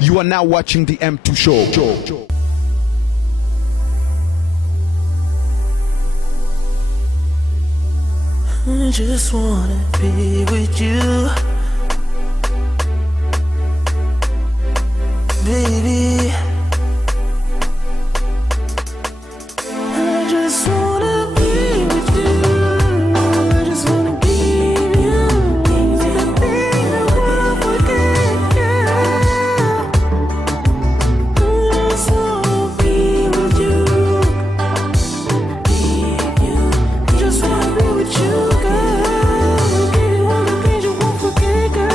You are now watching the M2 Show. I just wanna be with you, baby. I just wanna be with you. I just wanna give you the thing the world forget, girl. I just wanna be with you, I just wanna be with you, girl. Give you all the things you won't forget, girl.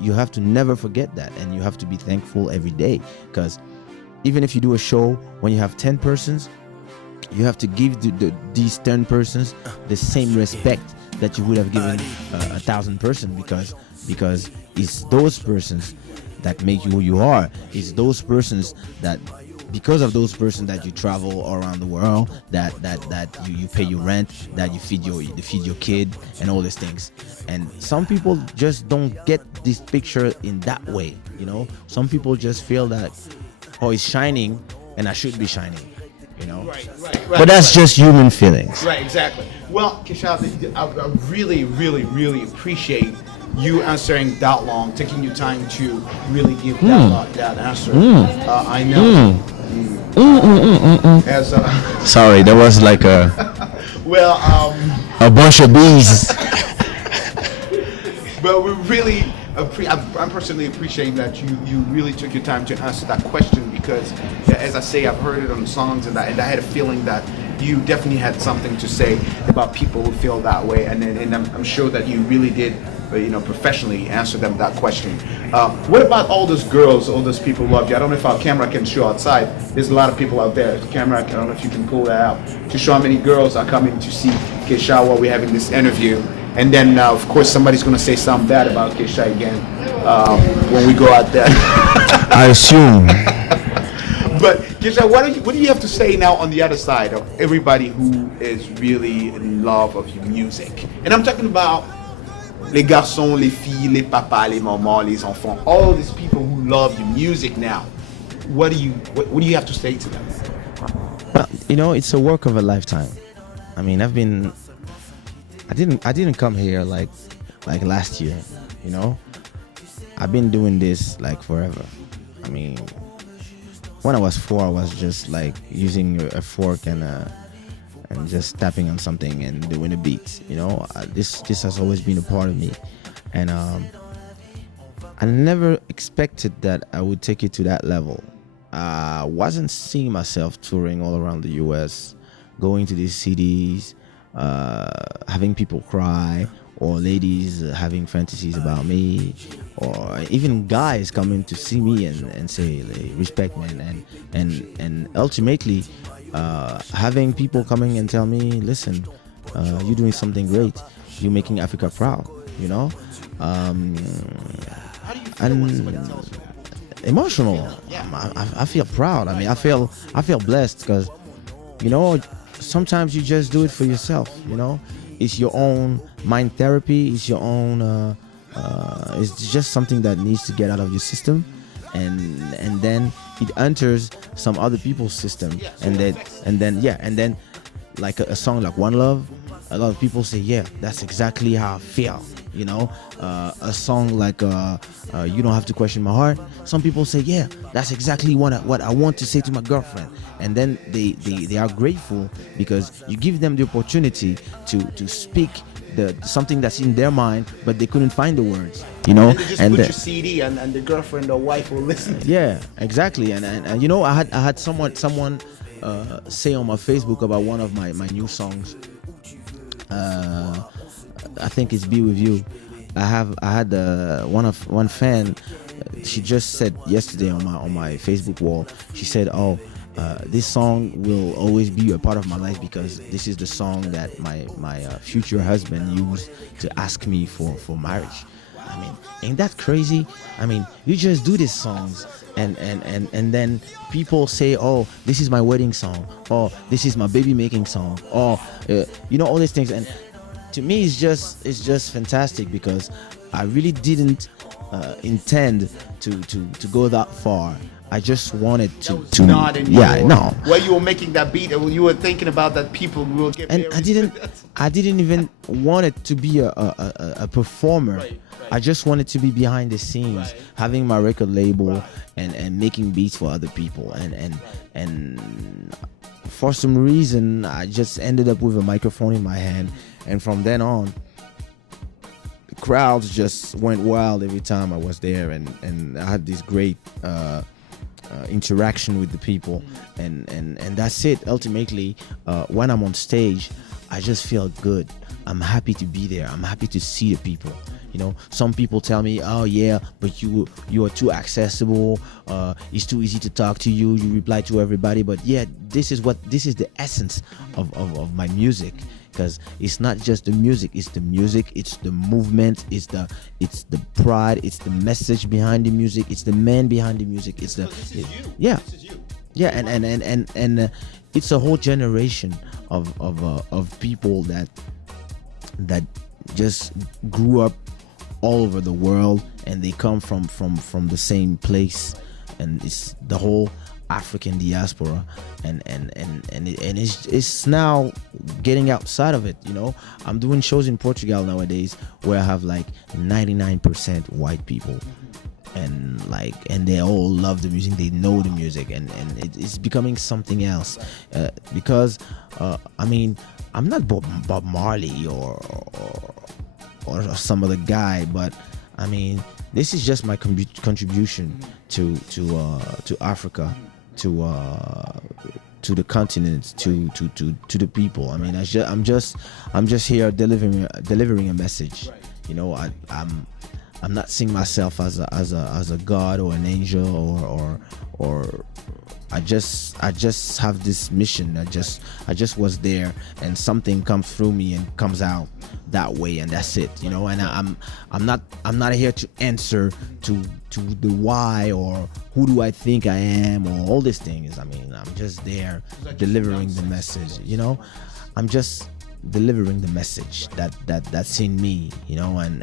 You have to never forget that, and you have to be thankful every day, because even if you do a show when you have 10 persons, you have to give these 10 persons the same respect that you would have given 1,000 persons, because it's those persons that make you who you are. It's those persons that, because of those persons, that you travel around the world, that you pay your rent, that you feed your kid, and all these things. And some people just don't get this picture in that way, you know. Some people just feel that, oh, it's shining and I should be shining, you know. Right. But that's just human feelings. Right, exactly. Well, Kaysha, I really appreciate you answering that long, taking your time to really give that answer. I know. As Sorry, that was like a bunch of bees. but we really, I'm personally appreciating that you really took your time to answer that question, because, as I say, I've heard it on songs, and I had a feeling that you definitely had something to say about people who feel that way, and I'm sure that you really did, professionally answer them that question. What about all those girls, all those people who love you? I don't know if our camera can show outside. There's a lot of people out there. The camera, I don't know if you can pull that out to show how many girls are coming to see Kaysha while we're having this interview. And then, of course, somebody's going to say something bad about Kaysha again when we go out there. I assume. But Kaysha, what do you have to say now on the other side of everybody who is really in love of your music? And I'm talking about les garçons, les filles, les papas, les mamans, les enfants, all these people who love your music now. What do you have to say to them? Well, it's a work of a lifetime. I mean, I didn't come here like last year, you know. I've been doing this like forever. I mean, when I was 4, I was just like using a fork and just tapping on something and doing a beat, you know. This has always been a part of me, and I never expected that I would take it to that level. I wasn't seeing myself touring all around the US, going to these cities, having people cry, or ladies having fantasies about me, or even guys coming to see me and say they respect me, and ultimately having people coming and tell me, listen, you're doing something great, you're making Africa proud, you know. How do you feel when somebody tells you that? Emotional. I feel proud. I mean, I feel blessed, because, you know, sometimes you just do it for yourself, you know. It's your own mind therapy. It's your own It's just something that needs to get out of your system, and then it enters some other people's system, and then like a song like One Love, a lot of people say, yeah, that's exactly how I feel. You know, a song like You Don't Have to Question My Heart. Some people say, yeah, that's exactly what I want to say to my girlfriend. And then they are grateful because you give them the opportunity to speak something that's in their mind, but they couldn't find the words. You know, and they just put your CD and the girlfriend or wife will listen to it. Yeah, exactly. And you know, I had someone say on my Facebook about one of my new songs. I think it's Be With You. I had one fan. She just said yesterday on my Facebook wall. She said, "Oh, this song will always be a part of my life because this is the song that my future husband used to ask me for marriage." I mean, ain't that crazy? I mean, you just do these songs and then people say, "Oh, this is my wedding song," or "This is my baby making song," or you know, all these things. And to me, it's just fantastic because I really didn't intend to go that far. I just wanted to Not in yeah, your, no. While you were making that beat, you were thinking about that people will get And married. I didn't even want it to be a performer. Right. I just wanted to be behind the scenes, having my record label and making beats for other people. And for some reason, I just ended up with a microphone in my hand, and from then on, the crowds just went wild every time I was there, and I had this great interaction with the people, and that's it. Ultimately, when I'm on stage, I just feel good. I'm happy to be there. I'm happy to see the people. You know, some people tell me, "Oh yeah, but you are too accessible. It's too easy to talk to you. You reply to everybody." But yeah, this is the essence of my music, because it's not just the music. It's the music. It's the movement. It's the pride. It's the message behind the music. It's the man behind the music. It's the yeah. Yeah, and it's a whole generation of people that just grew up all over the world, and they come from the same place, and it's the whole African diaspora, and it's now getting outside of it. You know, I'm doing shows in Portugal nowadays where I have like 99% white people, and they all love the music, they know the music, and it's becoming something else, because I mean, I'm not Bob Marley or some other guy, but I mean, this is just my contribution to Africa, to the continent, to the people. I mean, I'm just here delivering a message. You know, I'm not seeing myself as a god or an angel or I just have this mission. I just was there, and something comes through me and comes out that way, and that's it. You know, and I'm not here to answer to the why or who do I think I am or all these things. I mean, I'm just there delivering the message. You know, I'm just delivering the message that's in me. You know, and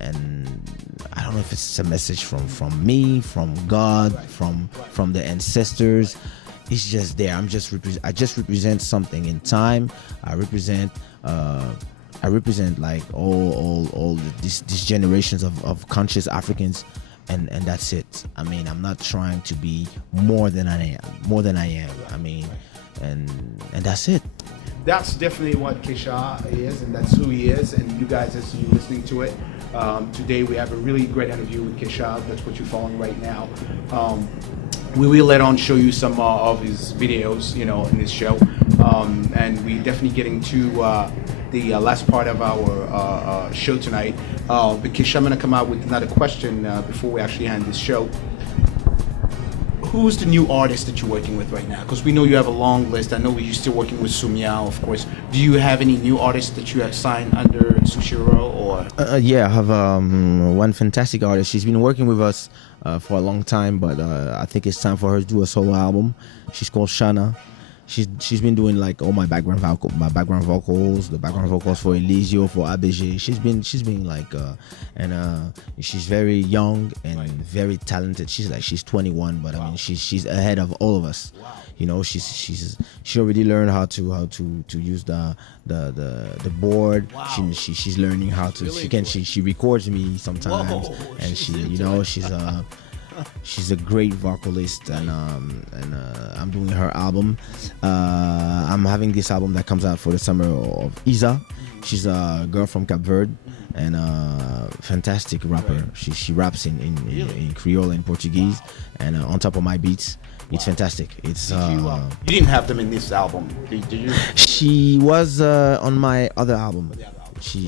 I don't know if it's a message from me, from God, from the ancestors. It's just there. I just represent something in time. I represent like all these generations of conscious Africans, and that's it. I mean, I'm not trying to be more than I am. I mean, and that's it. That's definitely what Kaysha is, and that's who he is. And you guys, as you're listening to it, today we have a really great interview with Kaysha. That's what you're following right now. We will later on show you some of his videos, you know, in this show, and we definitely getting to the last part of our show tonight. But Kaysha, I'm gonna come out with another question before we actually end this show. Who's the new artist that you're working with right now? Because we know you have a long list. I know you're still working with Sumiao, of course. Do you have any new artists that you have signed under Sushiro, or? Yeah, I have one fantastic artist. She's been working with us for a long time, but I think it's time for her to do a solo album. She's called Shana. she's been doing like all my background vocals, the background vocals for Elisio, for ABG. She's been like she's very young and very talented. She's 21, but I mean she's ahead of all of us. You know, she already learned how to use the board. She's learning how to. She records me sometimes, and she's a great vocalist, and I'm doing her album. I'm having this album that comes out for the summer of Isa. She's a girl from Cape Verde and a fantastic rapper. She raps in Creole and Portuguese, and on top of my beats. It's fantastic. It's you didn't have them in this album, did you? She was on my other album. She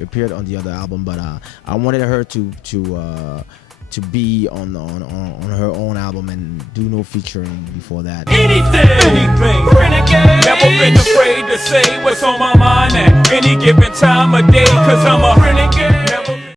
appeared on the other album, but I wanted her to be on her own album and do no featuring before that. Anything. Renegade. Never been afraid to say what's on my mind at any given time of day, 'cause I'm a renegade. Never